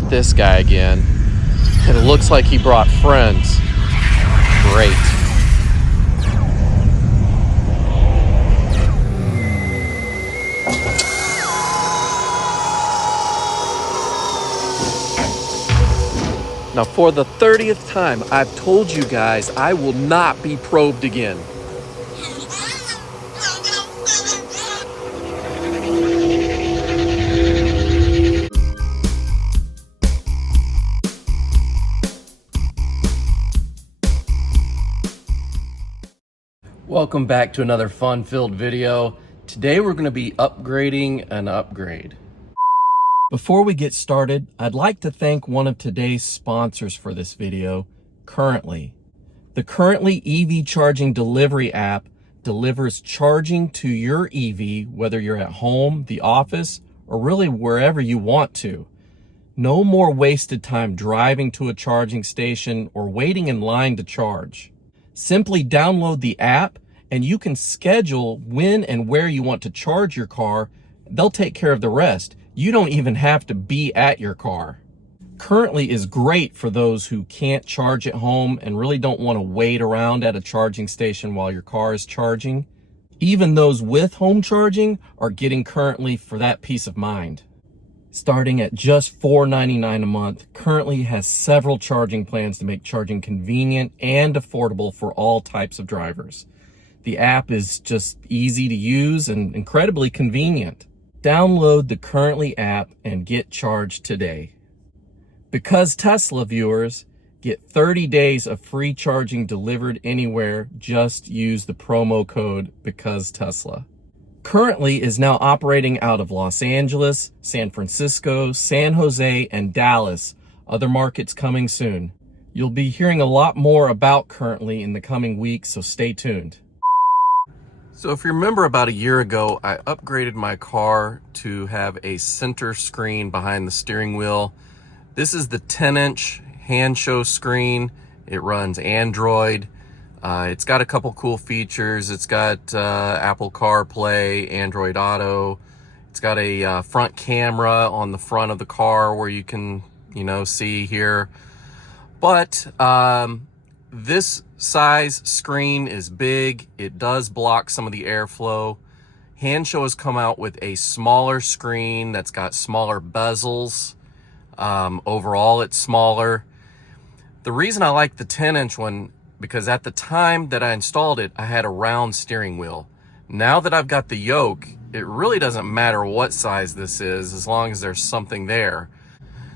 not this guy again. And it looks like he brought friends. Great. Now, for the 30th time, I've told you guys I will not be probed again. Welcome back to another fun-filled video. Today we're going to be upgrading an upgrade. Before we get started, I'd like to thank one of today's sponsors for this video, Currently. The Currently EV charging delivery app delivers charging to your EV, whether you're at home, the office, or really wherever you want to. No more wasted time driving to a charging station or waiting in line to charge. Simply download the app and you can schedule when and where you want to charge your car. They'll take care of the rest. You don't even have to be at your car. Currently is great for those who can't charge at home and really don't want to wait around at a charging station while your car is charging. Even those with home charging are getting Currently for that peace of mind. Starting at just $4.99 a month, Currently has several charging plans to make charging convenient and affordable for all types of drivers. The app is just easy to use and incredibly convenient. Download the Currently app and get charged today. Because Tesla viewers get 30 days of free charging delivered anywhere, just use the promo code BecauseTesla. Currently is now operating out of Los Angeles, San Francisco, San Jose, and Dallas. Other markets coming soon. You'll be hearing a lot more about Currently in the coming weeks, so stay tuned. So if you remember about a year ago, I upgraded my car to have a center screen behind the steering wheel. This is the 10-inch Hansshow screen. It runs Android. It's got a couple cool features. It's got Apple CarPlay, Android Auto. It's got a front camera on the front of the car where you can, see here. But this size screen is big. It does block some of the airflow. Hansshow has come out with a smaller screen that's got smaller bezels. Overall, it's smaller. The reason I like the 10-inch one, because at the time that I installed it, I had a round steering wheel. Now that I've got the yoke, it really doesn't matter what size this is, as long as there's something there.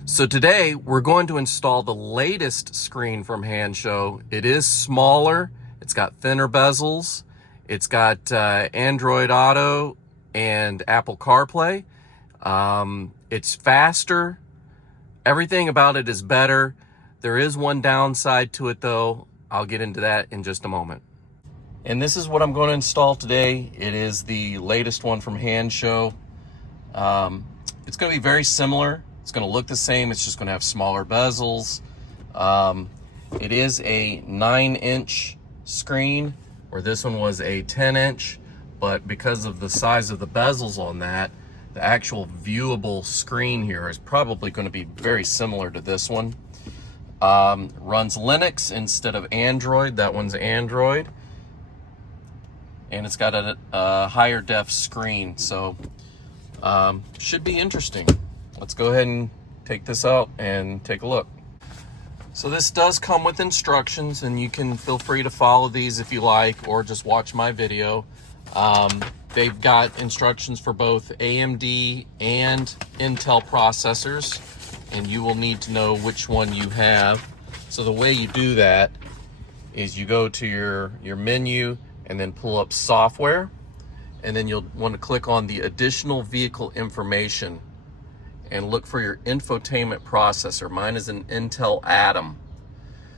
So today, we're going to install the latest screen from Hansshow. It is smaller, it's got thinner bezels, it's got Android Auto and Apple CarPlay. It's faster, everything about it is better. There is one downside to it though. I'll get into that in just a moment. And this is what I'm going to install today. It is the latest one from Hansshow. It's going to be very similar. It's going to look the same. It's just going to have smaller bezels. It is a 9-inch screen, where this one was a 10-inch. But because of the size of the bezels on that, the actual viewable screen here is probably going to be very similar to this one. Runs Linux instead of Android. That one's Android. And it's got a higher def screen, so should be interesting. Let's go ahead and take this out and take a look. So this does come with instructions, and you can feel free to follow these if you like, or just watch my video. They've got instructions for both AMD and Intel processors, and you will need to know which one you have. So the way you do that is you go to your menu and then pull up software, and then you'll want to click on the additional vehicle information and look for your infotainment processor. Mine is an Intel Atom.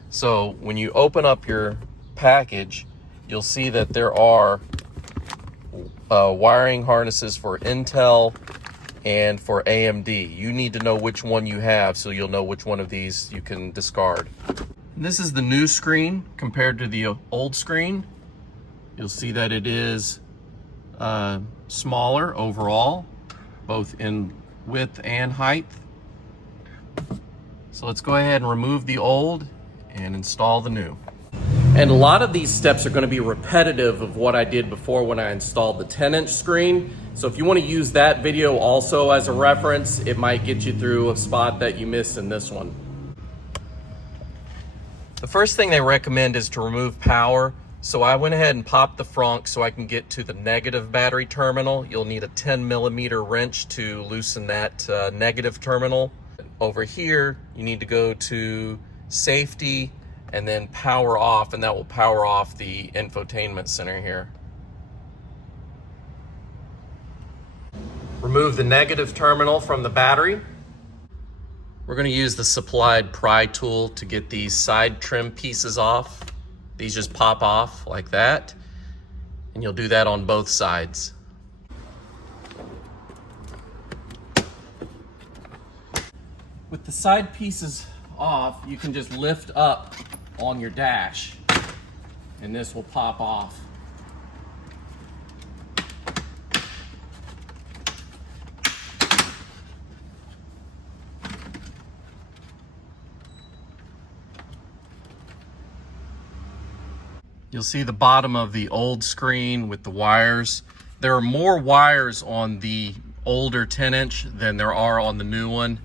So when you open up your package, you'll see that there are wiring harnesses for Intel and for AMD. You need to know which one you have so you'll know which one of these you can discard. And this is the new screen compared to the old screen. You'll see that it is smaller overall, both in width and height. So let's go ahead and remove the old and install the new. And a lot of these steps are going to be repetitive of what I did before when I installed the 10-inch screen. So if you want to use that video also as a reference, it might get you through a spot that you missed in this one. The first thing they recommend is to remove power. So I went ahead and popped the frunk so I can get to the negative battery terminal. You'll need a 10mm wrench to loosen that negative terminal. Over here, you need to go to safety and then power off, and that will power off the infotainment center here. Remove the negative terminal from the battery. We're going to use the supplied pry tool to get these side trim pieces off. These just pop off like that, and you'll do that on both sides. With the side pieces off, you can just lift up on your dash, and this will pop off. You'll see the bottom of the old screen with the wires. There are more wires on the older 10-inch than there are on the new one,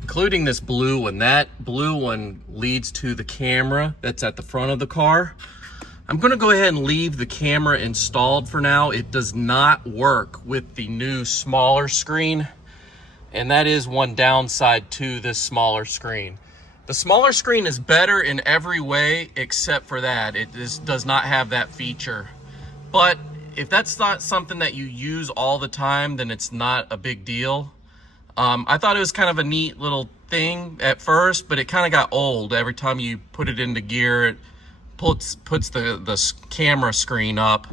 including this blue one. That blue one leads to the camera that's at the front of the car. I'm gonna go ahead and leave the camera installed for now. It does not work with the new smaller screen, and that is one downside to this smaller screen. The smaller screen is better in every way except for that. It just does not have that feature. But if that's not something that you use all the time, then it's not a big deal. I thought it was kind of a neat little thing at first, but it kind of got old. Every time you put it into gear, it puts the camera screen up.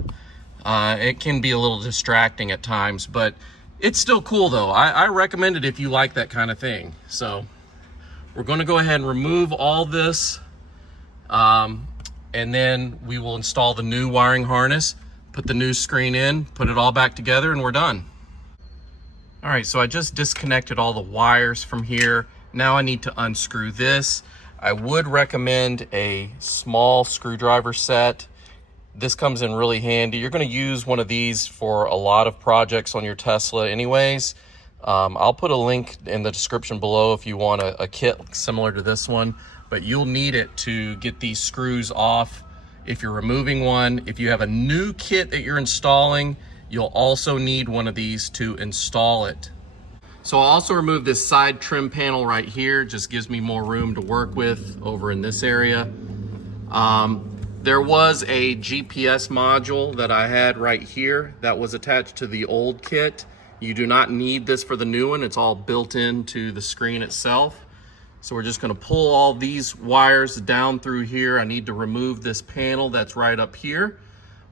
It can be a little distracting at times, but it's still cool though. I recommend it if you like that kind of thing. So we're going to go ahead and remove all this, and then we will install the new wiring harness, put the new screen in, put it all back together, and we're done. All right, so I just disconnected all the wires from here. Now I need to unscrew this. I would recommend a small screwdriver set. This comes in really handy. You're going to use one of these for a lot of projects on your Tesla anyways. I'll put a link in the description below if you want a kit similar to this one, but you'll need it to get these screws off if you're removing one. If you have a new kit that you're installing, you'll also need one of these to install it. So I'll also remove this side trim panel right here. Just gives me more room to work with over in this area. There was a GPS module that I had right here that was attached to the old kit. You do not need this for the new one. It's all built into the screen itself. So we're just going to pull all these wires down through here. I need to remove this panel that's right up here.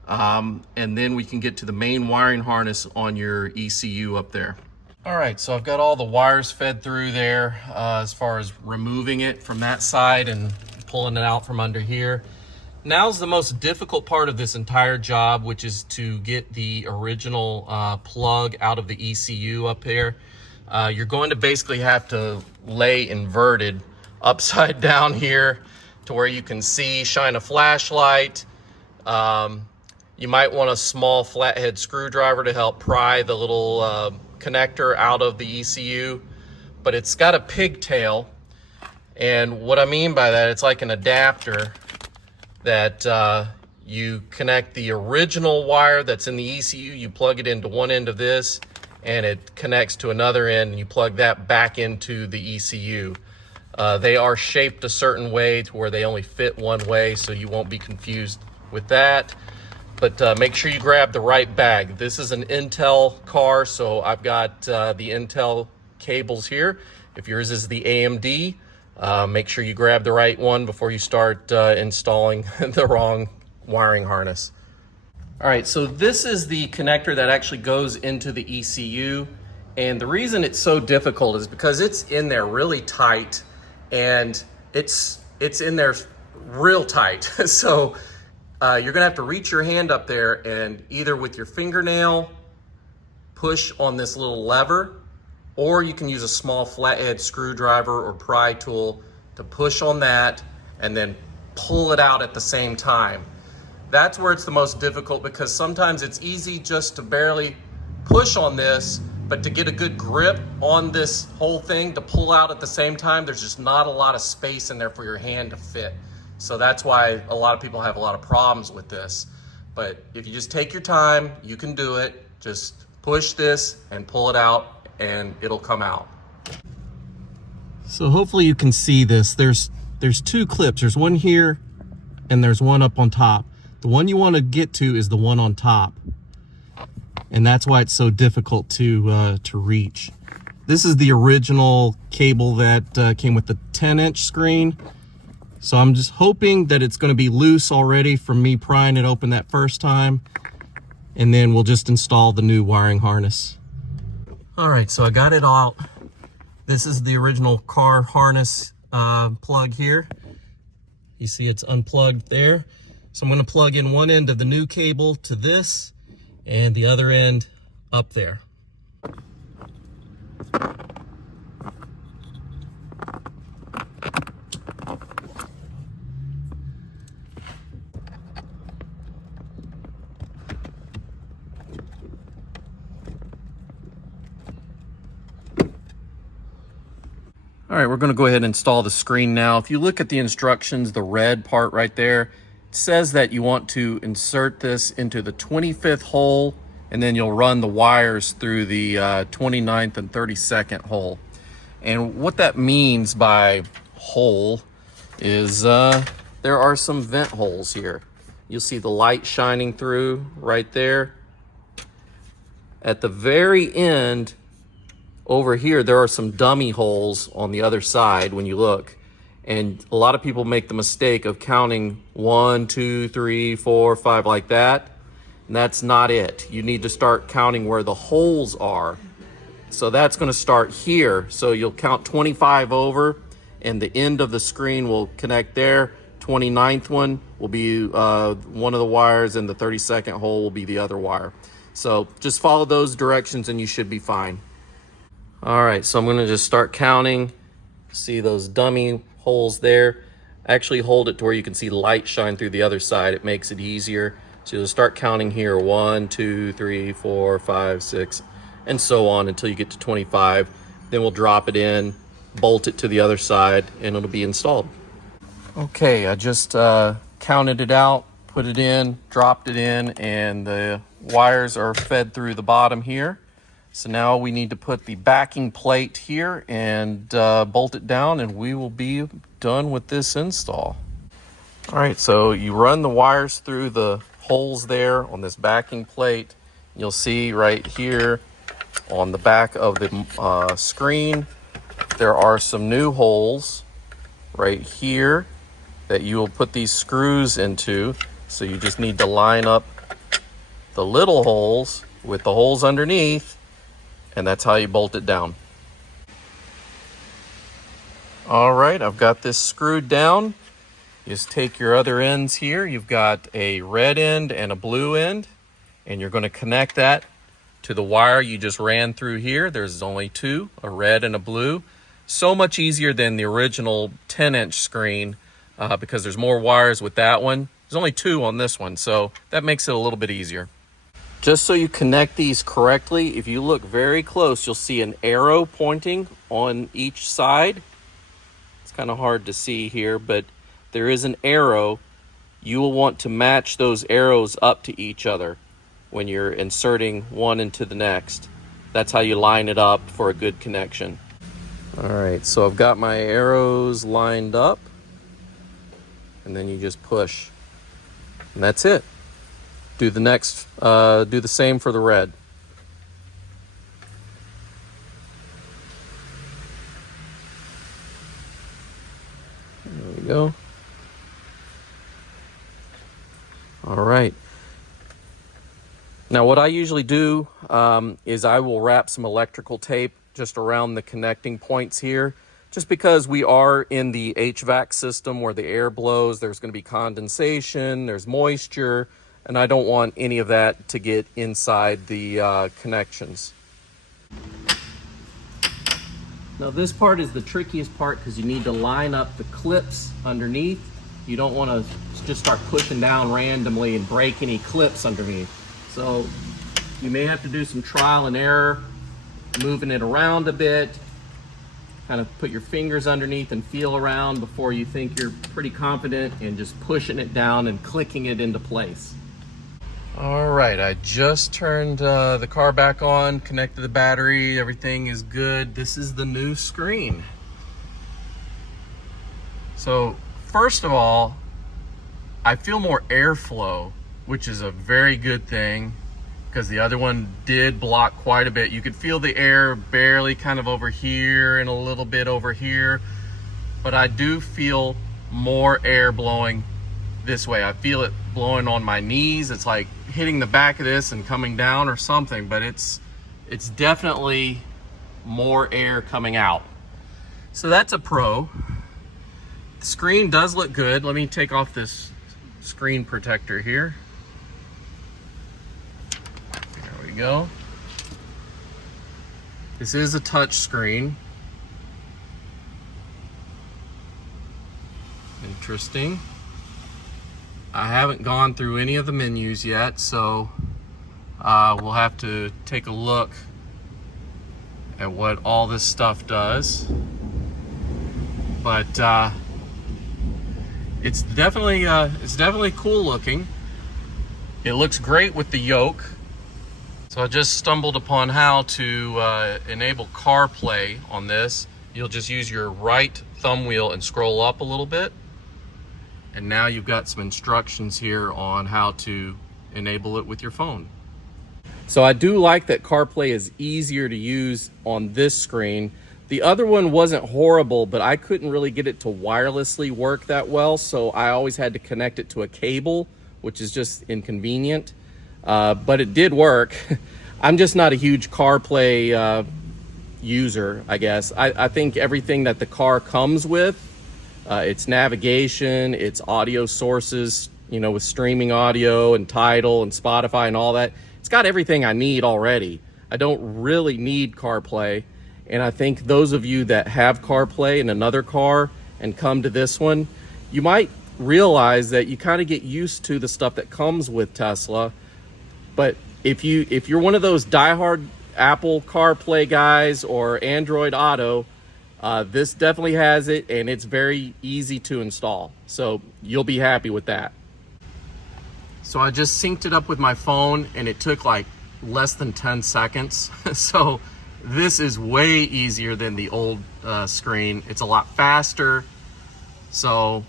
And then we can get to the main wiring harness on your ECU up there. All right, so I've got all the wires fed through there as far as removing it from that side and pulling it out from under here. Now's the most difficult part of this entire job, which is to get the original plug out of the ECU up there. You're going to basically have to lay inverted upside down here to where you can see, shine a flashlight. You might want a small flathead screwdriver to help pry the little connector out of the ECU, but it's got a pigtail. And what I mean by that, it's like an adapter that you connect the original wire that's in the ECU, you plug it into one end of this, and it connects to another end, and you plug that back into the ECU. They are shaped a certain way to where they only fit one way, so you won't be confused with that. But make sure you grab the right bag. This is an Intel car, so I've got the Intel cables here. If yours is the AMD, make sure you grab the right one before you start installing the wrong wiring harness. All right, so this is the connector that actually goes into the ECU. And the reason it's so difficult is because it's in there really tight, and it's in there real tight. So you're gonna have to reach your hand up there and either with your fingernail push on this little lever, or you can use a small flathead screwdriver or pry tool to push on that and then pull it out at the same time. That's where it's the most difficult, because sometimes it's easy just to barely push on this, but to get a good grip on this whole thing to pull out at the same time, there's just not a lot of space in there for your hand to fit. So that's why a lot of people have a lot of problems with this. But if you just take your time, you can do it. Just push this and pull it out and it'll come out. So hopefully you can see this. There's two clips. There's one here and there's one up on top. The one you want to get to is the one on top. And that's why it's so difficult to reach. This is the original cable that came with the 10-inch screen. So I'm just hoping that it's going to be loose already from me prying it open that first time. And then we'll just install the new wiring harness. All right, so I got it out. This is the original car harness plug here. You see it's unplugged there. So I'm going to plug in one end of the new cable to this and the other end up there. All right, we're going to go ahead and install the screen now. If you look at the instructions, the red part right there, it says that you want to insert this into the 25th hole, and then you'll run the wires through the 29th and 32nd hole. And what that means by hole is there are some vent holes here. You'll see the light shining through right there. At the very end, over here, there are some dummy holes on the other side when you look. And a lot of people make the mistake of counting 1, 2, 3, 4, 5 like that. And that's not it. You need to start counting where the holes are. So that's going to start here. So you'll count 25 over, and the end of the screen will connect there. 29th one will be one of the wires, and the 32nd hole will be the other wire. So just follow those directions and you should be fine. All right, so I'm going to just start counting. See those dummy holes there? Actually hold it to where you can see light shine through the other side. It makes it easier. So you'll start counting here, 1, 2, 3, 4, 5, 6, and so on until you get to 25. Then we'll drop it in, bolt it to the other side, and it'll be installed. Okay, I just counted it out, put it in, dropped it in, and the wires are fed through the bottom here. So now we need to put the backing plate here and bolt it down, and we will be done with this install. All right, so you run the wires through the holes there on this backing plate. You'll see right here on the back of the screen, there are some new holes right here that you will put these screws into. So you just need to line up the little holes with the holes underneath, and that's how you bolt it down. All right, I've got this screwed down. Just take your other ends here. You've got a red end and a blue end, and you're going to connect that to the wire you just ran through here. There's only two, a red and a blue. So much easier than the original 10-inch screen because there's more wires with that one. There's only two on this one, so that makes it a little bit easier. Just so you connect these correctly, if you look very close, you'll see an arrow pointing on each side. It's kind of hard to see here, but there is an arrow. You will want to match those arrows up to each other when you're inserting one into the next. That's how you line it up for a good connection. All right, so I've got my arrows lined up, and then you just push, and that's it. Do the same for the red. There we go. All right. Now what I usually do is I will wrap some electrical tape just around the connecting points here, just because we are in the HVAC system where the air blows. There's going to be condensation, there's moisture, and I don't want any of that to get inside the connections. Now this part is the trickiest part because you need to line up the clips underneath. You don't want to just start pushing down randomly and break any clips underneath. So you may have to do some trial and error, moving it around a bit, kind of put your fingers underneath and feel around before you think you're pretty confident and just pushing it down and clicking it into place. All right, I just turned the car back on, connected the battery, everything is good. This is the new screen. So first of all, I feel more airflow, which is a very good thing because the other one did block quite a bit. You could feel the air barely kind of over here and a little bit over here, but I do feel more air blowing this way. I feel it blowing on my knees. It's like hitting the back of this and coming down or something, but it's definitely more air coming out. So that's a pro. The screen does look good. Let me take off this screen protector here. There we go. This is a touch screen. Interesting. I haven't gone through any of the menus yet, so we'll have to take a look at what all this stuff does. But it's definitely cool looking. It looks great with the yoke. So I just stumbled upon how to enable CarPlay on this. You'll just use your right thumb wheel and scroll up a little bit. And now you've got some instructions here on how to enable it with your phone. So I do like that CarPlay is easier to use on this screen. The other one wasn't horrible, but I couldn't really get it to wirelessly work that well, so I always had to connect it to a cable, which is just inconvenient. But it did work. I'm just not a huge CarPlay user, I guess. I think everything that the car comes with, its navigation, its audio sources, you know, with streaming audio and Tidal and Spotify and all that, it's got everything I need already. I don't really need CarPlay. And I think those of you that have CarPlay in another car and come to this one, you might realize that you kind of get used to the stuff that comes with Tesla. But if you're one of those diehard Apple CarPlay guys or Android Auto, this definitely has it, and it's very easy to install. So you'll be happy with that. So I just synced it up with my phone, and it took like less than 10 seconds. So this is way easier than the old screen. It's a lot faster. So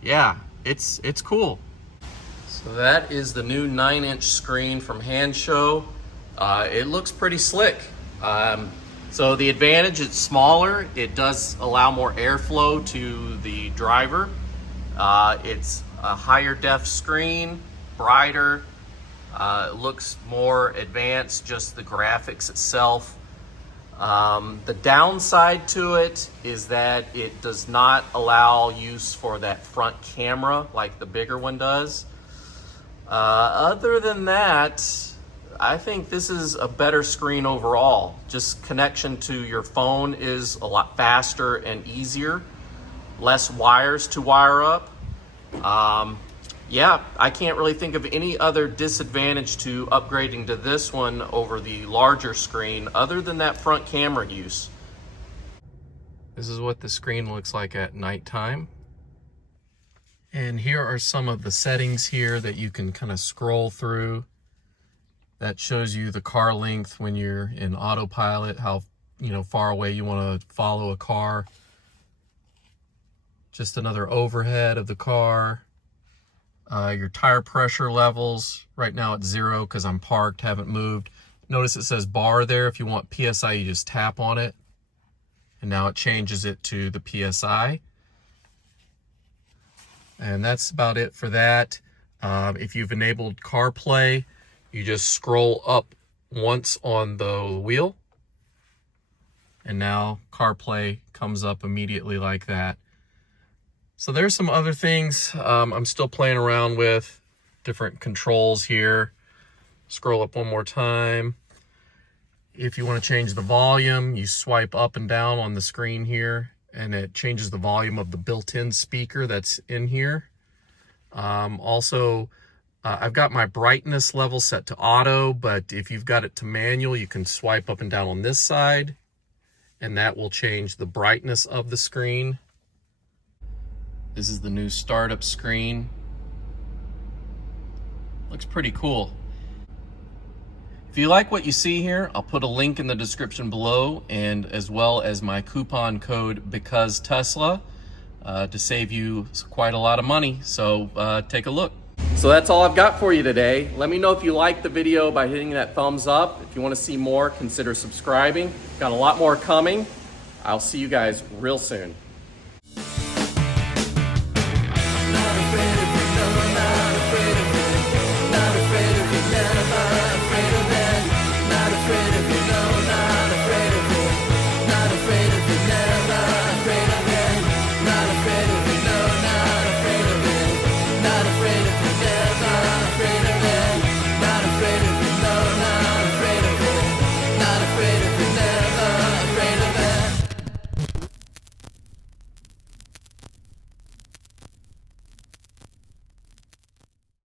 yeah, it's cool. So that is the new 9-inch screen from Hansshow. It looks pretty slick. So the advantage, it's smaller. It does allow more airflow to the driver. It's a higher def screen, brighter. It looks more advanced, just the graphics itself. The downside to it is that it does not allow use for that front camera like the bigger one does. Other than that, I think this is a better screen overall. Just connection to your phone is a lot faster and easier. Less wires to wire up. Yeah, I can't really think of any other disadvantage to upgrading to this one over the larger screen other than that front camera use. This is what the screen looks like at nighttime. And here are some of the settings here that you can kind of scroll through. That shows you the car length when you're in autopilot, how far away you want to follow a car. Just another overhead of the car. Your tire pressure levels, right now it's 0 because I'm parked, haven't moved. Notice it says bar there. If you want PSI, you just tap on it. And now it changes it to the PSI. And that's about it for that. If you've enabled CarPlay, you just scroll up once on the wheel. And now CarPlay comes up immediately like that. So there's some other things I'm still playing around with, different controls here. Scroll up one more time. If you want to change the volume, you swipe up and down on the screen here, and it changes the volume of the built-in speaker that's in here. I've got my brightness level set to auto, but if you've got it to manual, you can swipe up and down on this side, and that will change the brightness of the screen. This is the new startup screen. Looks pretty cool. If you like what you see here, I'll put a link in the description below, and as well as my coupon code BECAUSETESLA to save you quite a lot of money. So take a look. So that's all I've got for you today. Let me know if you liked the video by hitting that thumbs up. If you want to see more, consider subscribing. Got a lot more coming. I'll see you guys real soon.